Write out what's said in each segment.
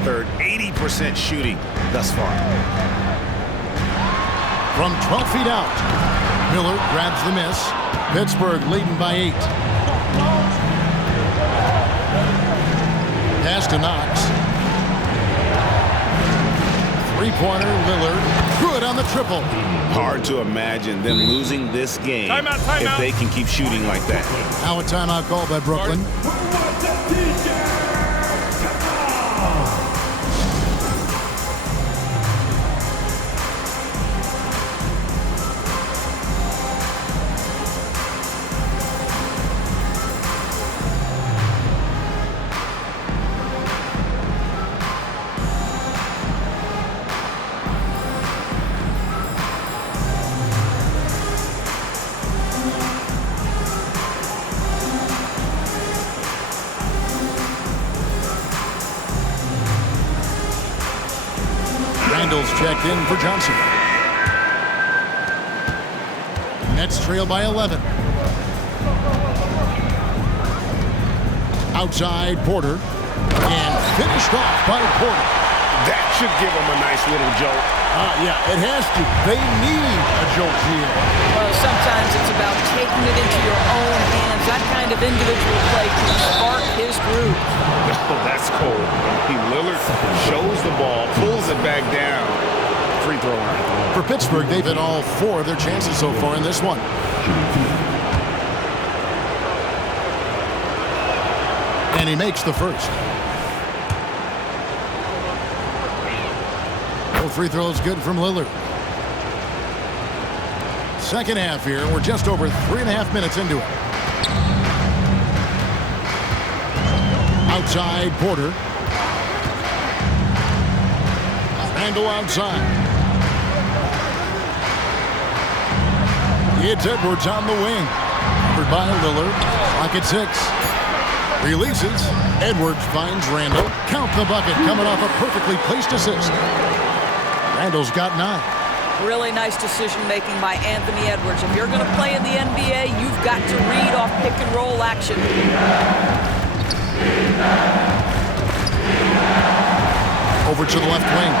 third. 80% shooting thus far. From 12 feet out, Miller grabs the miss. Pittsburgh leading by 8. Pass to Knox. Three-pointer, Lillard. Good on the triple. Hard to imagine them losing this game if they can keep shooting like that. Now a timeout called by Brooklyn. Checked in for Johnson. Nets trail by 11. Outside Porter. And finished off by Porter. That should give them a nice little jolt. Yeah, it has to. They need a jolt here. Well, sometimes it's about taking it into your own hands. That kind of individual play can spark his groove. Oh, that's cold. Lillard shows the ball, pulls it back down. Free throw line. For Pittsburgh, they've hit all 4 of their chances so far in this one. And he makes the first. Both free throws good from Lillard. Second half here. We're just over 3.5 minutes into it. Outside Porter. Randle outside. It's Edwards on the wing. Covered by Lillard. Clock at 6. Releases. Edwards finds Randle. Count the bucket coming off a perfectly placed assist. Randle's got 9. Really nice decision-making by Anthony Edwards. If you're going to play in the NBA, you've got to read off pick-and-roll action. Over to the left wing.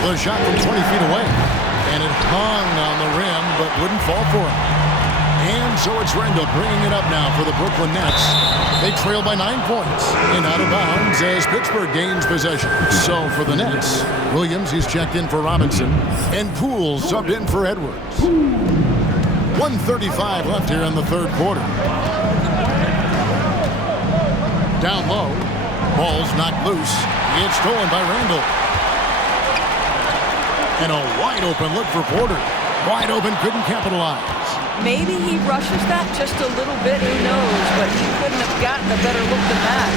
The shot from 20 feet away. And it hung on the rim, but wouldn't fall for him. And so it's Randle bringing it up now for the Brooklyn Nets. They trail by 9 points. And out of bounds as Pittsburgh gains possession. So for the Nets, Williams, he's checked in for Robinson. And Poole subbed in for Edwards. 1:35 left here in the third quarter. Down low. Ball's knocked loose. It's stolen by Randle. And a wide open look for Porter. Wide open, couldn't capitalize. Maybe he rushes that just a little bit, who knows, but he couldn't have gotten a better look than that.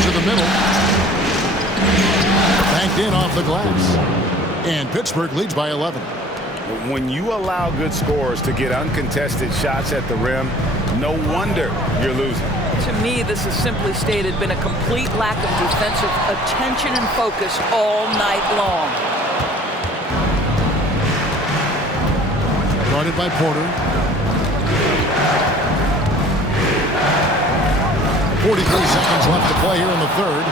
To the middle. Banked in off the glass. And Pittsburgh leads by 11. When you allow good scorers to get uncontested shots at the rim, no wonder you're losing. To me, this has simply stated been a complete lack of defensive attention and focus all night long. Guarded by Porter. 43 seconds left to play here in the third.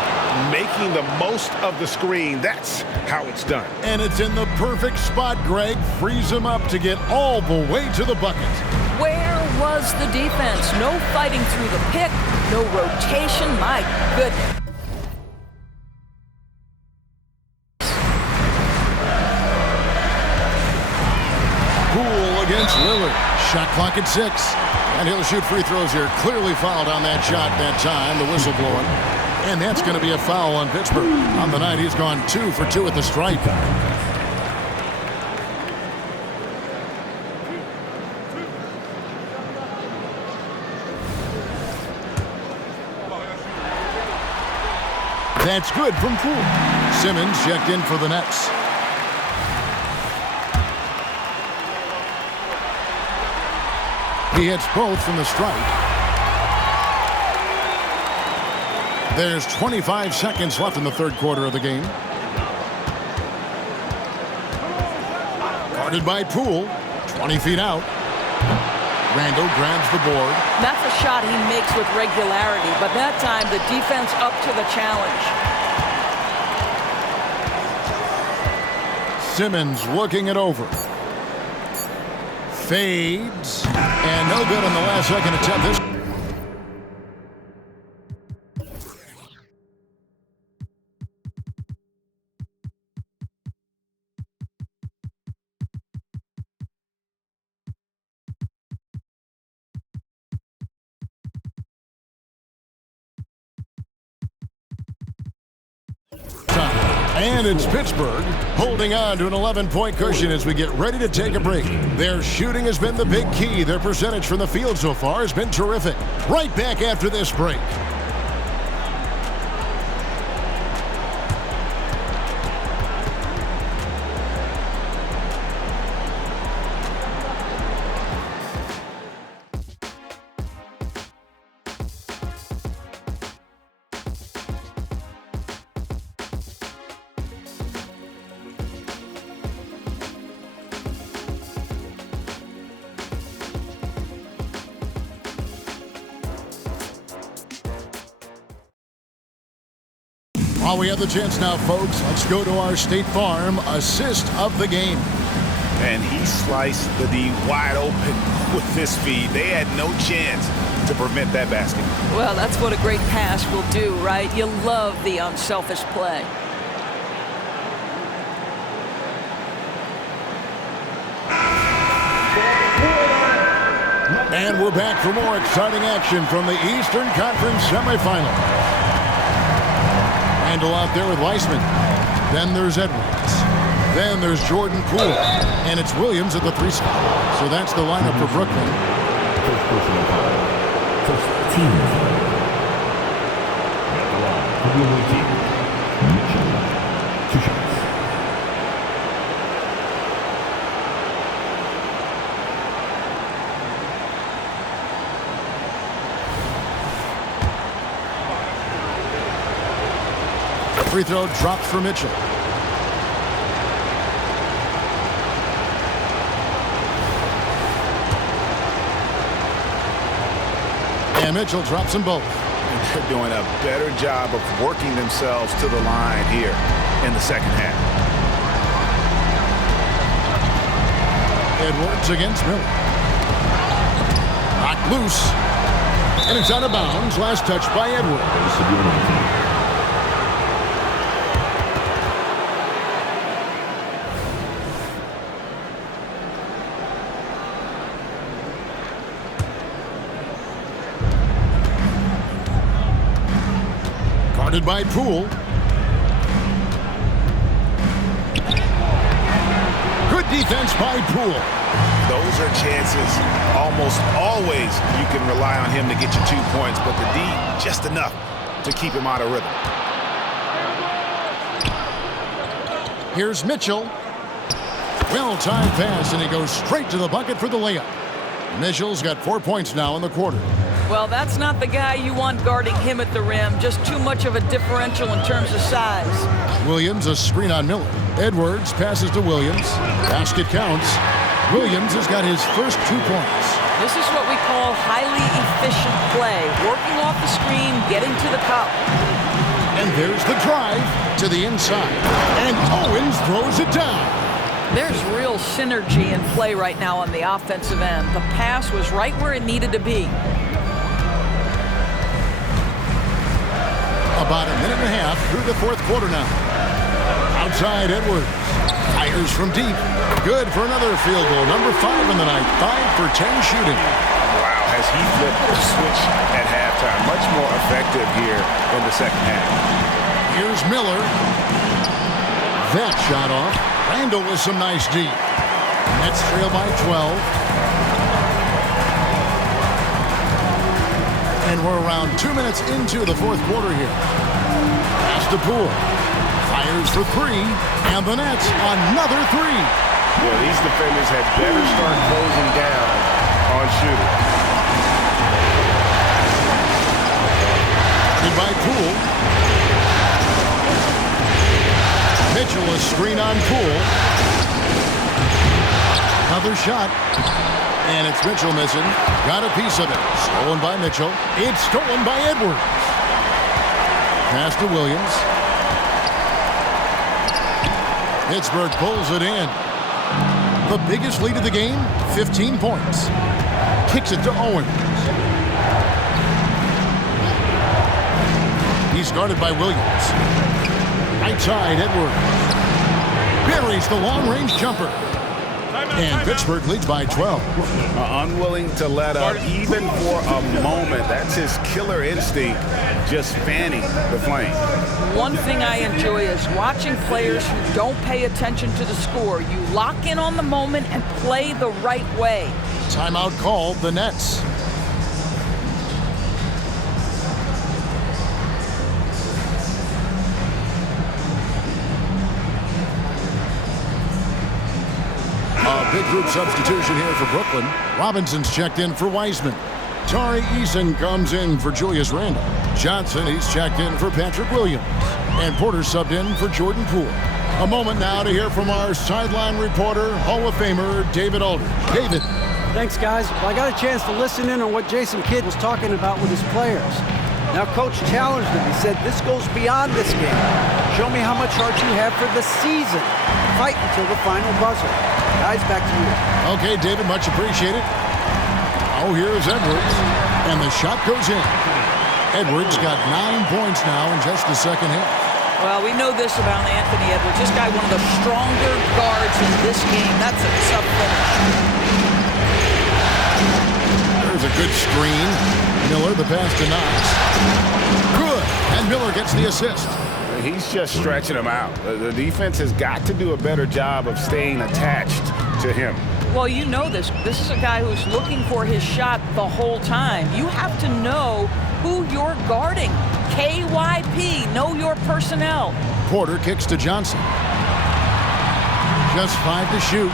Making the most of the screen. That's how it's done. And it's in the perfect spot, Greg. Frees him up to get all the way to the bucket. Where was the defense? No fighting through the pick, no rotation. My goodness. Poole against Lillard. Shot clock at 6. And he'll shoot free throws here. Clearly fouled on that shot that time. The whistle blowing. And that's going to be a foul on Pittsburgh. On the night, he's gone 2 for 2 at the stripe. That's good from Poole. Simmons checked in for the Nets. He hits both from the stripe. There's 25 seconds left in the third quarter of the game. Guarded by Poole. 20 feet out. Randall grabs the board. That's a shot he makes with regularity, but that time the defense up to the challenge. Simmons looking it over. Fades. And no good on the last second attempt. This And it's Pittsburgh holding on to an 11-point cushion as we get ready to take a break. Their shooting has been the big key. Their percentage from the field so far has been terrific. Right back after this break. While we have the chance now, folks, let's go to our State Farm assist of the game. And he sliced the D wide open with this feed. They had no chance to prevent that basket. Well, that's what a great pass will do, right? You love the unselfish play. And we're back for more exciting action from the Eastern Conference semifinal. Randall out there with Weissman. Then there's Edwards. Then there's Jordan Poole. And it's Williams at the 3 spot. So that's the lineup for Brooklyn. First personal foul. First team foul. At the line for the away team, Mitchell. 2 shots. Free throw drops for Mitchell. And Mitchell drops them both. And they're doing a better job of working themselves to the line here in the second half. Edwards against Miller. Knocked loose. And it's out of bounds. Last touch by Edwards. Guarded by Poole. Good defense by Poole. Those are chances almost always you can rely on him to get you 2 points, but the D just enough to keep him out of rhythm. Here's Mitchell. Well-timed pass, and he goes straight to the bucket for the layup. Mitchell's got 4 points now in the quarter. Well, that's not the guy you want guarding him at the rim. Just too much of a differential in terms of size. Williams, a screen on Miller. Edwards passes to Williams. Basket counts. Williams has got his first 2 points. This is what we call highly efficient play. Working off the screen, getting to the cup. And there's the drive to the inside. And Owens throws it down. There's real synergy in play right now on the offensive end. The pass was right where it needed to be. About a minute and a half through the 4th quarter now. Outside Edwards. Fires from deep. Good for another field goal. Number 5 in the night. 5 for 10 shooting. Wow, has he flipped the switch at halftime. Much more effective here in the second half. Here's Miller. That shot off. Randall with some nice D. Nets trail by 12. And we're around 2 minutes into the 4th quarter here. Pass to Poole. Fires for 3. And the Nets another 3. Yeah, these defenders had better start closing down on shooting. Guarded by Poole. Mitchell a screen on Poole. Another shot. And it's Mitchell missing. Got a piece of it. Stolen by Mitchell. It's stolen by Edwards. Pass to Williams. Pittsburgh pulls it in. The biggest lead of the game, 15 points. Kicks it to Owens. He's guarded by Williams. Right side, Edwards. Buries the long-range jumper. And Pittsburgh leads by 12. Unwilling to let up even for a moment. That's his killer instinct, just fanning the flame. One thing I enjoy is watching players who don't pay attention to the score. You lock in on the moment and play the right way. Timeout called, the Nets. A big group substitution here for Brooklyn. Robinson's checked in for Wiseman. Tari Eason comes in for Julius Randle. Johnson, he's checked in for Patrick Williams. And Porter subbed in for Jordan Poole. A moment now to hear from our sideline reporter, Hall of Famer David Aldridge. David. Thanks, guys. Well, I got a chance to listen in on what Jason Kidd was talking about with his players. Now, Coach challenged him. He said, this goes beyond this game. Show me how much heart you have for the season. Fight until the final buzzer. Guys, back to you. Okay, David, much appreciated. Oh, here's Edwards. And the shot goes in. Edwards got 9 points now in just the second half. Well, we know this about Anthony Edwards. This guy, one of the stronger guards in this game. That's a tough finish. There's a good screen. Miller, the pass to Knox. Good. And Miller gets the assist. He's just stretching him out. The defense has got to do a better job of staying attached to him. Well, you know this. This is a guy who's looking for his shot the whole time. You have to know who you're guarding. KYP, know your personnel. Porter kicks to Johnson. Just 5 to shoot.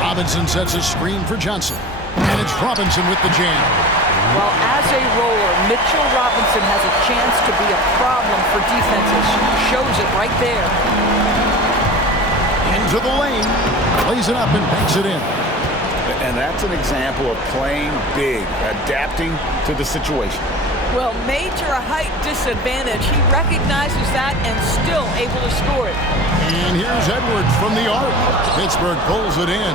Robinson sets a screen for Johnson. And it's Robinson with the jam. Well, as a roller, Mitchell Robinson has a chance to be a problem for defenses. Shows it right there. Into the lane. Plays it up and banks it in. And that's an example of playing big, adapting to the situation. Well, major height disadvantage. He recognizes that and still able to score it. And here's Edwards from the arc. Pittsburgh pulls it in.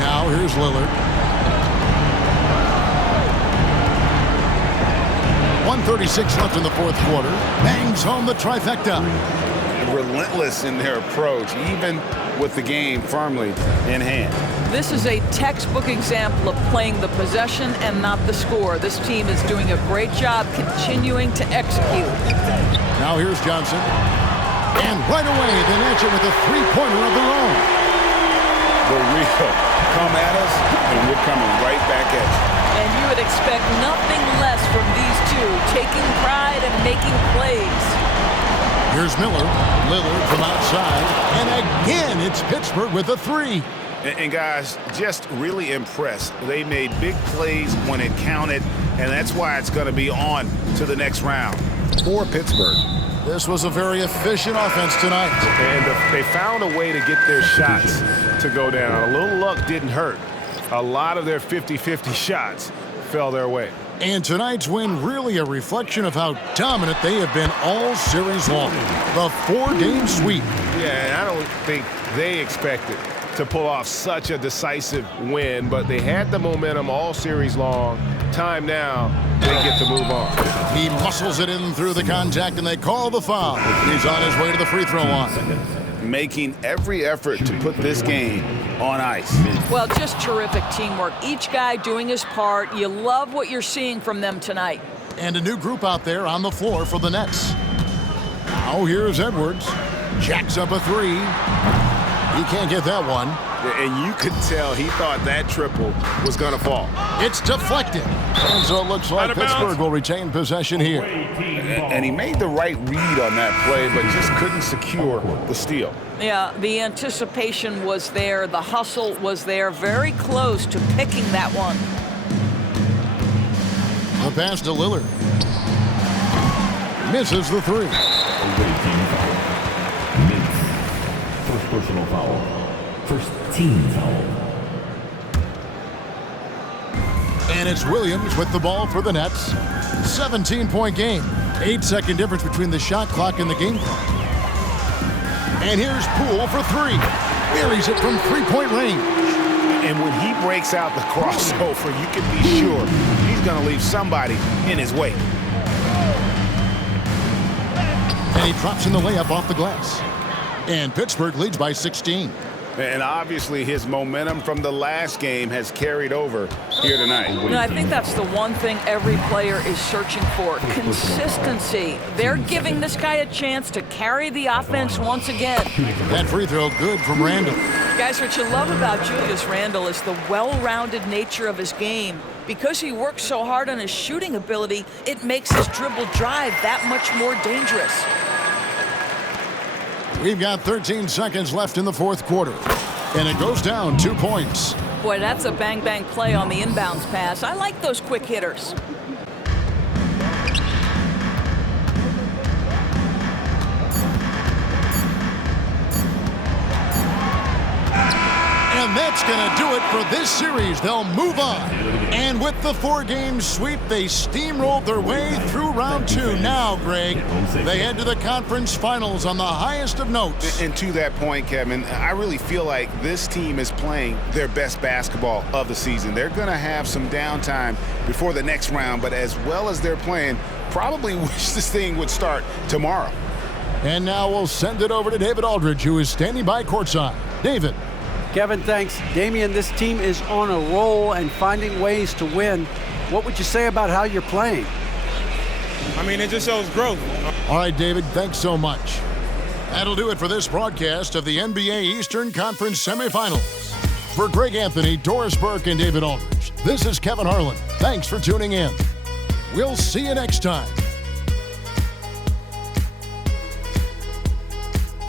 Now here's Lillard. 1:36 left in the fourth quarter. Bangs home the trifecta. Relentless in their approach, even with the game firmly in hand. This is a textbook example of playing the possession and not the score. This team is doing a great job continuing to execute. Now here's Johnson. And right away, they answer with a three-pointer of their own. The real come at us, and we're coming right back at you. And you would expect nothing less from these two, taking pride and making plays. Here's Miller. Lillard from outside. And again, it's Pittsburgh with a three. And guys, just really impressed. They made big plays when it counted, and that's why it's going to be on to the next round for Pittsburgh. This was a very efficient offense tonight. And they found a way to get their shots to go down. A little luck didn't hurt. A lot of their 50-50 shots fell their way. And tonight's win really a reflection of how dominant they have been all series long. The 4-game sweep. Yeah, and I don't think they expected to pull off such a decisive win, but they had the momentum all series long. Time now, they get to move on. He muscles it in through the contact, and they call the foul. He's on his way to the free throw line. Making every effort to put this game on ice. Well, just terrific teamwork. Each guy doing his part. You love what you're seeing from them tonight. And a new group out there on the floor for the Nets. Now here's Edwards. Jacks up a three. He can't get that one. And you could tell he thought that triple was going to fall. It's deflected. And so it looks like Pittsburgh will retain possession here. And he made the right read on that play, but just couldn't secure the steal. Yeah, the anticipation was there. The hustle was there. Very close to picking that one. The pass to Lillard. Misses the three. Away team foul. First personal foul. First team foul. And it's Williams with the ball for the Nets. 17-point game. 8-second difference between the shot clock and the game clock. And here's Poole for three. Buries it from three-point range. And when he breaks out the crossover, you can be sure he's going to leave somebody in his way. And he drops in the layup off the glass. And Pittsburgh leads by 16. And obviously his momentum from the last game has carried over here tonight. I think that's the one thing every player is searching for, consistency. They're giving this guy a chance to carry the offense once again. That free throw good from Randle. Guys, what you love about Julius Randle is the well-rounded nature of his game. Because he works so hard on his shooting ability, it makes his dribble drive that much more dangerous. We've got 13 seconds left in the fourth quarter. And it goes down 2 points. Boy, that's a bang-bang play on the inbounds pass. I like those quick hitters. And that's going to do it for this series. They'll move on. And with the 4-game sweep, they steamrolled their way through round 2. Now, Greg, they head to the conference finals on the highest of notes. And to that point, Kevin, I really feel like this team is playing their best basketball of the season. They're going to have some downtime before the next round, but as well as they're playing, probably wish this thing would start tomorrow. And now we'll send it over to David Aldridge, who is standing by courtside. David. Kevin, thanks. Damian, this team is on a roll and finding ways to win. What would you say about how you're playing? I mean, it just shows growth. All right, David, thanks so much. That'll do it for this broadcast of the NBA Eastern Conference semifinals. For Greg Anthony, Doris Burke, and David Aldridge, this is Kevin Harlan. Thanks for tuning in. We'll see you next time.